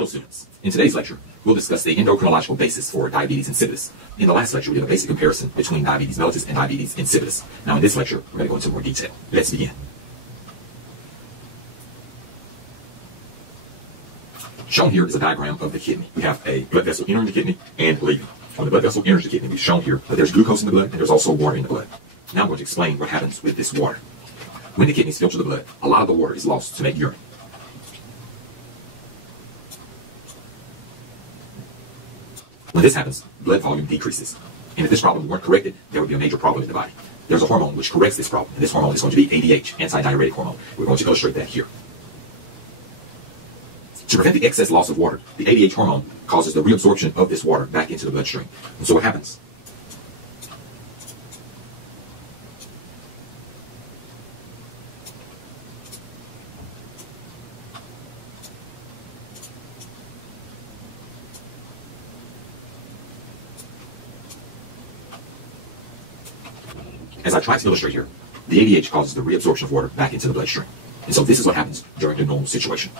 Hello students. In today's lecture, we'll discuss the endocrinological basis for diabetes insipidus. In the last lecture, we did a basic comparison between diabetes mellitus and diabetes insipidus. Now in this lecture, we're going to go into more detail. Let's begin. Shown here is a diagram of the kidney. We have a blood vessel entering the kidney and leaving. When the blood vessel enters the kidney, we've shown here that there's glucose in the blood and there's also water in the blood. Now I'm going to explain what happens with this water. When the kidneys filter the blood, a lot of the water is lost to make urine. When this happens, blood volume decreases. And if this problem weren't corrected, there would be a major problem in the body. There's a hormone which corrects this problem, and this hormone is going to be ADH, antidiuretic hormone. We're going to illustrate that here. To prevent the excess loss of water, the ADH hormone causes the reabsorption of this water back into the bloodstream. And so what happens? As I try to illustrate here, the ADH causes the reabsorption of water back into the bloodstream. And so this is what happens during the normal situation.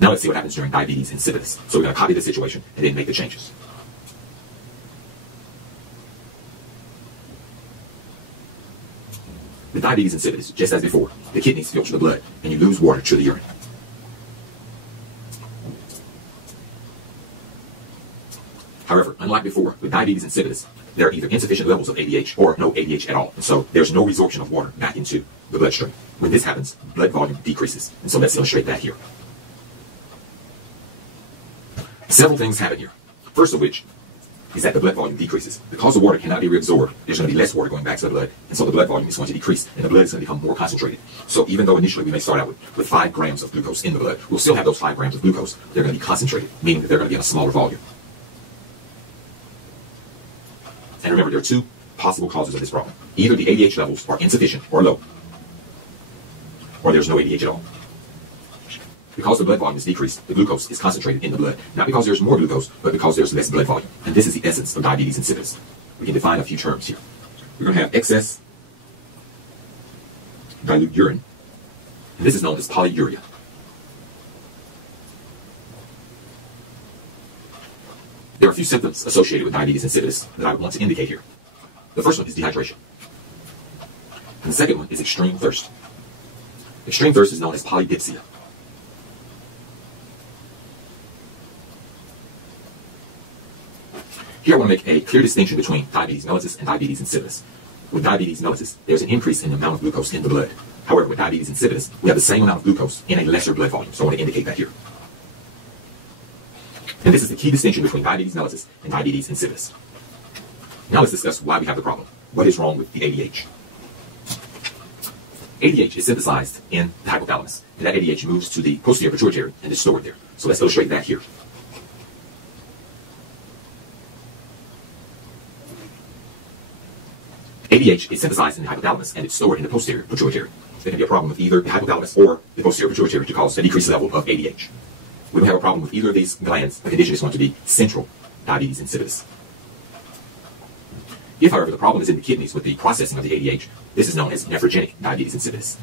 Now let's see what happens during diabetes insipidus. So we're going to copy this situation and then make the changes. With diabetes insipidus, just as before, the kidneys filter the blood and you lose water to the urine. However, unlike before, with diabetes insipidus, there are either insufficient levels of ADH or no ADH at all. And so there's no resorption of water back into the bloodstream. When this happens, blood volume decreases. And so let's illustrate that here. Several things happen here. First of which is that the blood volume decreases. Because the water cannot be reabsorbed, there's going to be less water going back to the blood. And so the blood volume is going to decrease and the blood is going to become more concentrated. So even though initially we may start out with 5 grams of glucose in the blood, we'll still have those 5 grams of glucose. They're going to be concentrated, meaning that they're going to be in a smaller volume. And remember, there are 2 possible causes of this problem. Either the ADH levels are insufficient or low, or there's no ADH at all. Because the blood volume is decreased, the glucose is concentrated in the blood. Not because there's more glucose, but because there's less blood volume. And this is the essence of diabetes insipidus. We can define a few terms here. We're going to have excess dilute urine, and this is known as polyuria. There are a few symptoms associated with diabetes insipidus that I would want to indicate here. The first one is dehydration. And the second one is extreme thirst. Extreme thirst is known as polydipsia. Here I want to make a clear distinction between diabetes mellitus and diabetes insipidus. With diabetes mellitus, there's an increase in the amount of glucose in the blood. However, with diabetes insipidus, we have the same amount of glucose in a lesser blood volume. So I want to indicate that here. And this is the key distinction between diabetes mellitus and diabetes insipidus. Now let's discuss why we have the problem. What is wrong with the ADH? ADH is synthesized in the hypothalamus, and that ADH moves to the posterior pituitary and is stored there. So let's illustrate that here. ADH is synthesized in the hypothalamus and it's stored in the posterior pituitary. There can be a problem with either the hypothalamus or the posterior pituitary to cause a decreased level of ADH. We don't have a problem with either of these glands. The condition is going to be central diabetes insipidus. If, however, the problem is in the kidneys with the processing of the ADH, this is known as nephrogenic diabetes insipidus.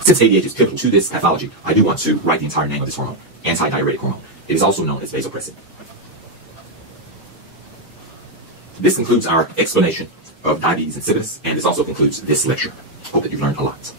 Since ADH is pivotal to this pathology, I do want to write the entire name of this hormone, antidiuretic hormone. It is also known as vasopressin. This concludes our explanation of diabetes insipidus, and this also concludes this lecture. Hope that you've learned a lot.